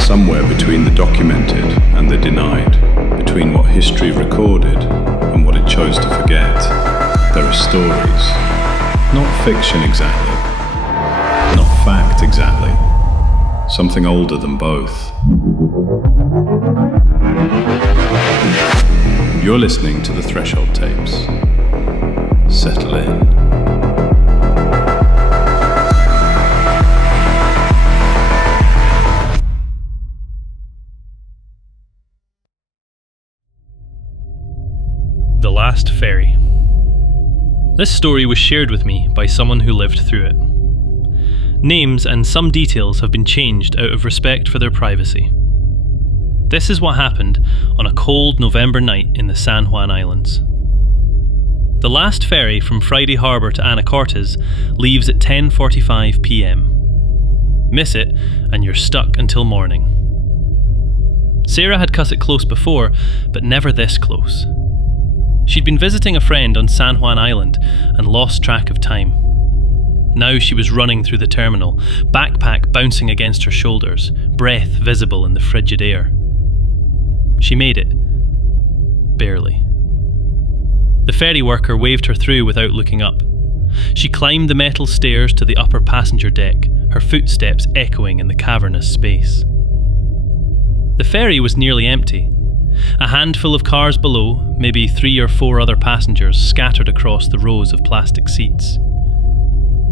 Somewhere between the documented and the denied, between what history recorded and what it chose to forget, there are stories. Not fiction exactly, not fact exactly, something older than both. You're listening to the Threshold Tapes. Settle in. The Last Ferry. This story was shared with me by someone who lived through it. Names and some details have been changed out of respect for their privacy. This is what happened on a cold November night in the San Juan Islands. The last ferry from Friday Harbour to Anacortes leaves at 10:45 p.m. Miss it and you're stuck until morning. Sarah had cut it close before, but never this close. She'd been visiting a friend on San Juan Island and lost track of time. Now she was running through the terminal, backpack bouncing against her shoulders, breath visible in the frigid air. She made it. Barely. The ferry worker waved her through without looking up. She climbed the metal stairs to the upper passenger deck, her footsteps echoing in the cavernous space. The ferry was nearly empty. A handful of cars below, maybe 3 or 4 other passengers scattered across the rows of plastic seats.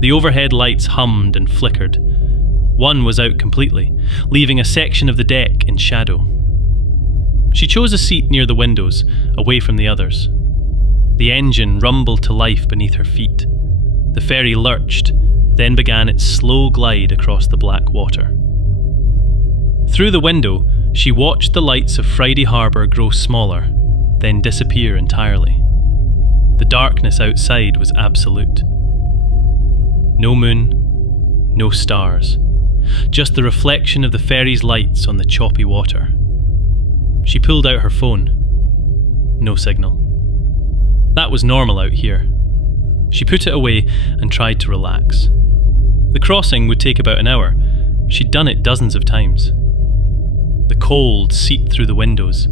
The overhead lights hummed and flickered. One was out completely, leaving a section of the deck in shadow. She chose a seat near the windows, away from the others. The engine rumbled to life beneath her feet. The ferry lurched, then began its slow glide across the black water. Through the window, she watched the lights of Friday Harbour grow smaller, then disappear entirely. The darkness outside was absolute. No moon, no stars, just the reflection of the ferry's lights on the choppy water. She pulled out her phone. No signal. That was normal out here. She put it away and tried to relax. The crossing would take about an hour. She'd done it dozens of times. The cold seeped through the windows.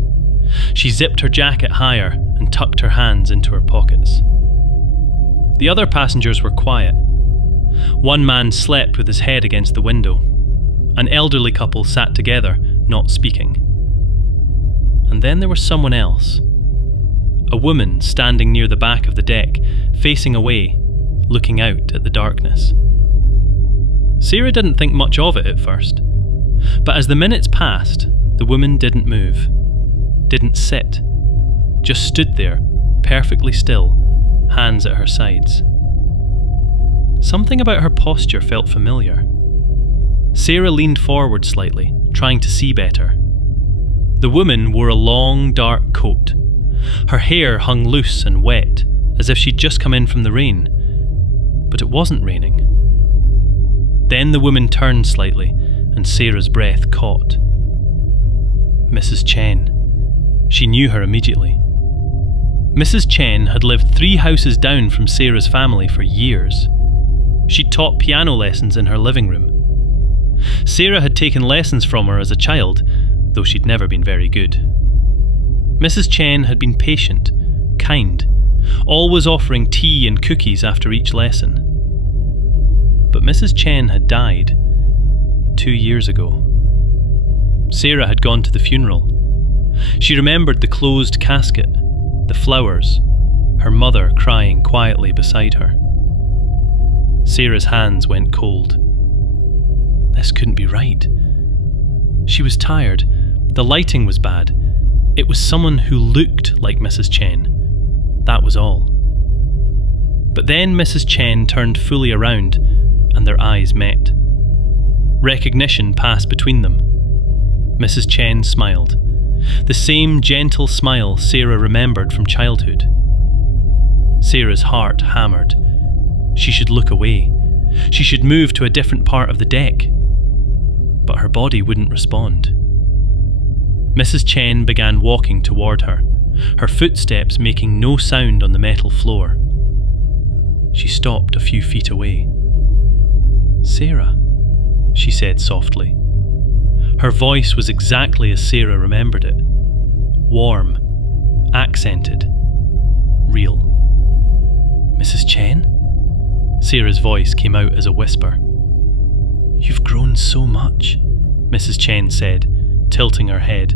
She zipped her jacket higher and tucked her hands into her pockets. The other passengers were quiet. One man slept with his head against the window. An elderly couple sat together, not speaking. And then there was someone else. A woman standing near the back of the deck, facing away, looking out at the darkness. Sarah didn't think much of it at first. But as the minutes passed, the woman didn't move, didn't sit, just stood there, perfectly still, hands at her sides. Something about her posture felt familiar. Sarah leaned forward slightly, trying to see better. The woman wore a long, dark coat. Her hair hung loose and wet, as if she'd just come in from the rain. But it wasn't raining. Then the woman turned slightly, and Sarah's breath caught. Mrs. Chen. She knew her immediately. Mrs. Chen had lived 3 houses down from Sarah's family for years. She'd taught piano lessons in her living room. Sarah had taken lessons from her as a child, though she'd never been very good. Mrs. Chen had been patient, kind, always offering tea and cookies after each lesson. But Mrs. Chen had died 2 years ago. Sarah had gone to the funeral. She remembered the closed casket, the flowers, her mother crying quietly beside her. Sarah's hands went cold. This couldn't be right. She was tired. The lighting was bad. It was someone who looked like Mrs. Chen. That was all. But then Mrs. Chen turned fully around, and their eyes met. Recognition passed between them. Mrs. Chen smiled. The same gentle smile Sarah remembered from childhood. Sarah's heart hammered. She should look away. She should move to a different part of the deck. But her body wouldn't respond. Mrs. Chen began walking toward her, her footsteps making no sound on the metal floor. She stopped a few feet away. Sarah. she said softly. Her voice was exactly as Sarah remembered it. Warm, accented, real. Mrs. Chen? Sarah's voice came out as a whisper. You've grown so much, Mrs. Chen said, tilting her head.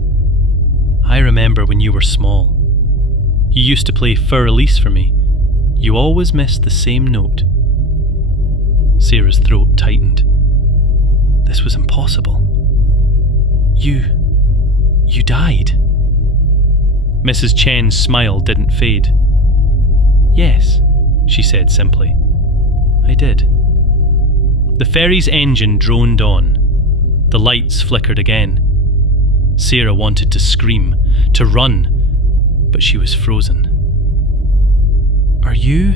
I remember when you were small. You used to play Fur Elise for me. You always missed the same note. Sarah's throat tightened. This was impossible. You died. Mrs. Chen's smile didn't fade. Yes, she said simply. I did. The ferry's engine droned on. The lights flickered again. Sarah wanted to scream, to run, but she was frozen. Are you?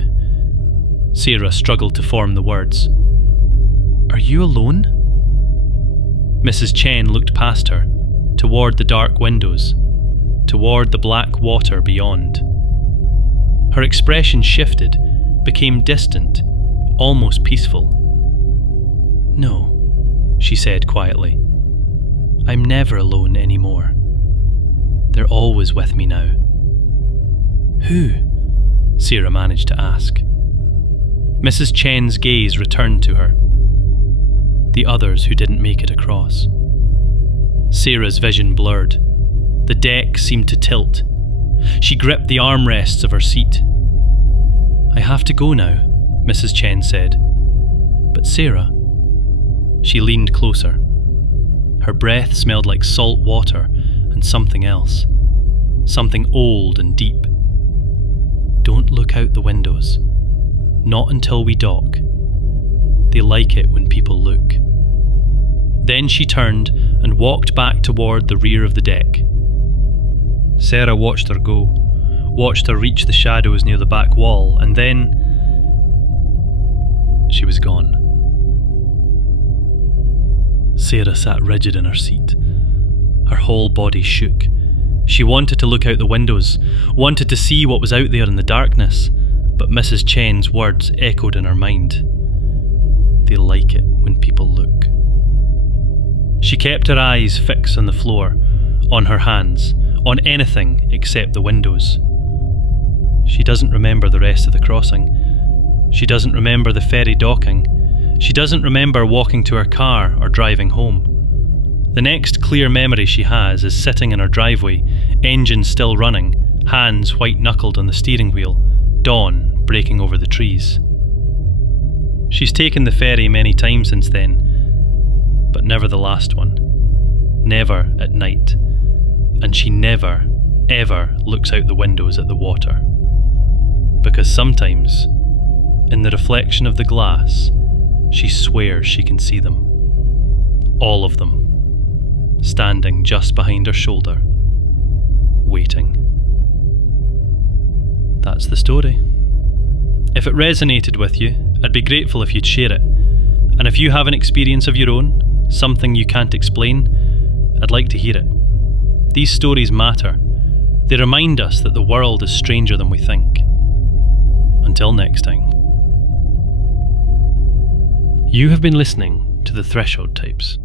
Sarah struggled to form the words. Are you alone? Mrs. Chen looked past her, toward the dark windows, toward the black water beyond. Her expression shifted, became distant, almost peaceful. No, she said quietly. I'm never alone anymore. They're always with me now. Who? Sarah managed to ask. Mrs. Chen's gaze returned to her. The others who didn't make it across. Sarah's vision blurred. The deck seemed to tilt. She gripped the armrests of her seat. I have to go now, Mrs. Chen said. But Sarah... She leaned closer. Her breath smelled like salt water and something else. Something old and deep. Don't look out the windows. Not until we dock. They like it when people look. Then she turned and walked back toward the rear of the deck. Sarah watched her go, watched her reach the shadows near the back wall, and then... she was gone. Sarah sat rigid in her seat. Her whole body shook. She wanted to look out the windows, wanted to see what was out there in the darkness, but Mrs. Chen's words echoed in her mind. They like it when people look. She kept her eyes fixed on the floor, on her hands, on anything except the windows. She doesn't remember the rest of the crossing. She doesn't remember the ferry docking. She doesn't remember walking to her car or driving home. The next clear memory she has is sitting in her driveway, engine still running, hands white-knuckled on the steering wheel, dawn breaking over the trees. She's taken the ferry many times since then, but never the last one. Never at night. And she never, ever looks out the windows at the water. Because sometimes, in the reflection of the glass, she swears she can see them. All of them. Standing just behind her shoulder. Waiting. That's the story. If it resonated with you, I'd be grateful if you'd share it. And if you have an experience of your own, something you can't explain, I'd like to hear it. These stories matter. They remind us that the world is stranger than we think. Until next time. You have been listening to The Threshold Tapes.